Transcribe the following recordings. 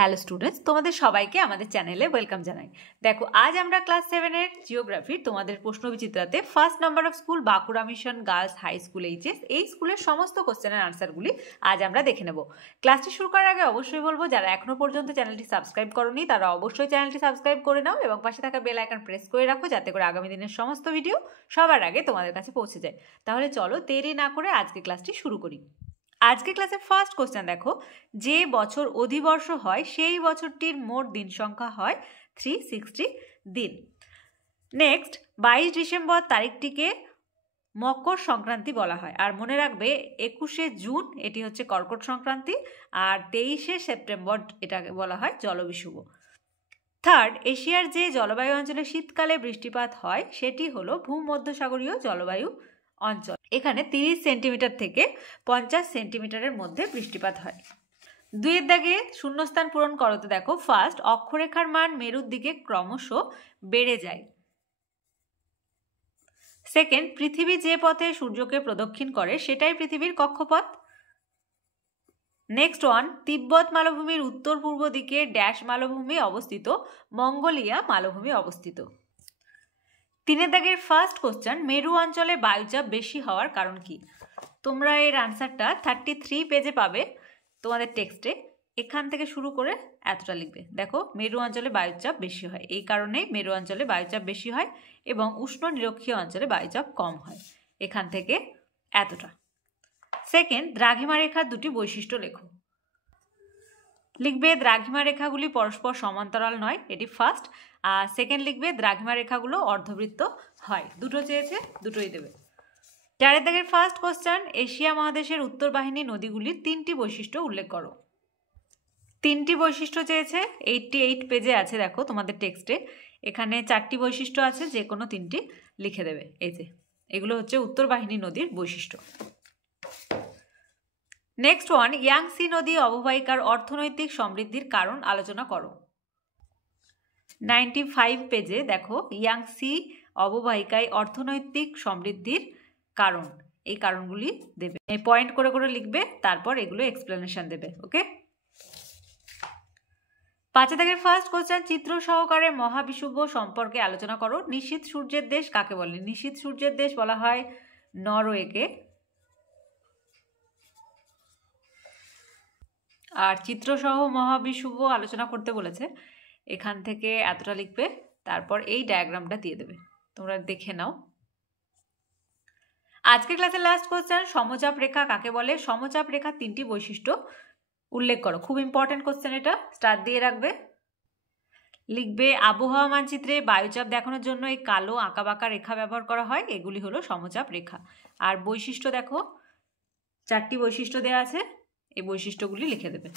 Hello students, তোমাদের সবাইকে আমাদের চ্যানেলে ওয়েলকাম জানাই। দেখো, আজ আমরা ক্লাস 7-এর জিওগ্রাফির তোমাদের প্রশ্নবিচিত্রাতে first number of school Bankura mission girls high school HS এই স্কুলের সমস্ত কোশ্চেনের আনসারগুলি আজ আমরা দেখে নেব। ক্লাসটি শুরু করার আগে অবশ্যই বলবো, যারা এখনো পর্যন্ত চ্যানেলটি সাবস্ক্রাইব করোনি তারা অবশ্যই চ্যানেলটি সাবস্ক্রাইব করে নাও এবং পাশে থাকা বেল আইকন প্রেস করে রাখো, যাতে করে আগামী দিনের সমস্ত ভিডিও সবার আগে তোমাদের কাছে পৌঁছে যায়। তাহলে চলো দেরি না করে আজকে ক্লাসটি শুরু করি। আজকে ক্লাসের ফার্স্ট কোশ্চেন দেখো, যে বছর অধিবর্ষ হয় সেই বছরটির মোট দিন সংখ্যা হয় 360 দিন। নেক্সট, 22 ডিসেম্বর তারিখটিকে মকর সংক্রান্তি বলা হয়। আর মনে রাখবে 21শে জুন এটি হচ্ছে কর্কট সংক্রান্তি, আর 23শে সেপ্টেম্বর এটাকে বলা হয় জলবিষুব। থার্ড, এশিয়ার যে জলবায়ু অঞ্চলে শীতকালে বৃষ্টিপাত হয় সেটি হলো ভূমধ্যসাগরীয় জলবায়ু অঞ্চল। এখানে 30 সেন্টিমিটার থেকে 50 সেন্টিমিটারের মধ্যে বৃষ্টিপাত হয়। 2-এর দাগে শূন্যস্থান পূরণ করতে দেখো, ফার্স্ট, অক্ষরেখার মান মেরুর দিকে ক্রমশ বেড়ে যায়। সেকেন্ড, পৃথিবী যে পথে সূর্যকে প্রদক্ষিণ করে সেটাই পৃথিবীর কক্ষপথ। নেক্সট ওয়ান, তিব্বত মালভূমির উত্তর পূর্ব দিকে ড্যাশ মালভূমি অবস্থিত, মঙ্গোলিয়া মালভূমি অবস্থিত। 3-এর দাগের ফার্স্ট কোশ্চেন, মেরু অঞ্চলে বায়ুচাপ বেশি হওয়ার কারণ কি? তোমরা এর আনসারটা 33 পেজে পাবে তোমাদের টেক্সটে। এখান থেকে শুরু করে এতটা লিখবে। দেখো, মেরু অঞ্চলে বায়ুচাপ বেশি হয়, এই কারণেই মেরু অঞ্চলে বায়ুচাপ বেশি হয় এবং উষ্ণ নিরক্ষীয় অঞ্চলে বায়ুচাপ কম হয়। এখান থেকে এতটা। সেকেন্ড, দ্রাঘিমা রেখার দুটি বৈশিষ্ট্য লেখো। লিখবে দ্রাঘিমা রেখাগুলি পরস্পর সমান্তরাল নয়, এটি ফার্স্ট। আর সেকেন্ড লিখবে দ্রাঘিমা রেখাগুলো অর্ধবৃত্ত হয়। দুটো চেয়েছে, দুটোই দেবে। 4-এর দাগের ফার্স্ট কোশ্চেন, এশিয়া মহাদেশের উত্তর বাহিনী নদীগুলির 3টি বৈশিষ্ট্য উল্লেখ করো। 3টি বৈশিষ্ট্য চেয়েছে, 88 পেজে আছে দেখো তোমাদের টেক্সটে। এখানে 4টি বৈশিষ্ট্য আছে, যে কোনো 3টি লিখে দেবে। এই যে এগুলো হচ্ছে উত্তর বাহিনী নদীর বৈশিষ্ট্য। নেক্সট ওয়ান, ইয়াংসি নদী অববাহিকার অর্থনৈতিক সমৃদ্ধির কারণ আলোচনা করো। 95 পেজে দেখো, ইয়াংসি অববাহিকায় অর্থনৈতিক সমৃদ্ধির কারণ, এই কারণগুলি দেবে। এই পয়েন্ট করে করে লিখবে, তারপর এগুলো এক্সপ্লেনেশন দেবে। ওকে। 5-এর দাগের ফার্স্ট কোশ্চেন, চিত্র সহকারে মহাবিষুব সম্পর্কে আলোচনা করো। নিশীথ সূর্যের দেশ কাকে বলে? নিশীথ সূর্যের দেশ বলা হয় নরওয়েকে। আর চিত্রসহ মহাবিষুব আলোচনা করতে বলেছে, এখান থেকে এতটা লিখবে, তারপর এই ডায়াগ্রামটা দিয়ে দেবে, তোমরা দেখে নাও। আজকের ক্লাসের লাস্ট কোশ্চেন, সমচাপ রেখা কাকে বলে? সমচাপ রেখা 3টি বৈশিষ্ট্য উল্লেখ করো। খুব ইম্পর্টেন্ট কোশ্চেন, এটা স্টার দিয়ে রাখবে। লিখবে আবহাওয়া মানচিত্রে বায়ুচাপ দেখানোর জন্য এই কালো আঁকাবাঁকা রেখা ব্যবহার করা হয়, এগুলি হলো সমচাপ রেখা। আর বৈশিষ্ট্য দেখো, 4টি বৈশিষ্ট্য দেওয়া আছে, এই বৈশিষ্ট্যগুলি লিখে দেবে।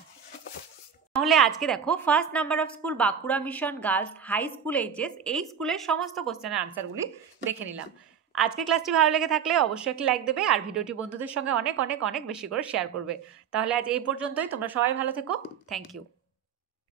তাহলে আজকে দেখো, first number of school Bankura mission girls high school HS এই স্কুলের সমস্ত কোশ্চেনের আনসারগুলি দেখে নিলাম। আজকে ক্লাসটি ভালো লেগে থাকলে অবশ্যই একটি লাইক দেবে আর ভিডিওটি বন্ধুদের সঙ্গে অনেক অনেক অনেক বেশি করে শেয়ার করবে। তাহলে আজ এই পর্যন্তই। তোমরা সবাই ভালো থেকো। Thank you.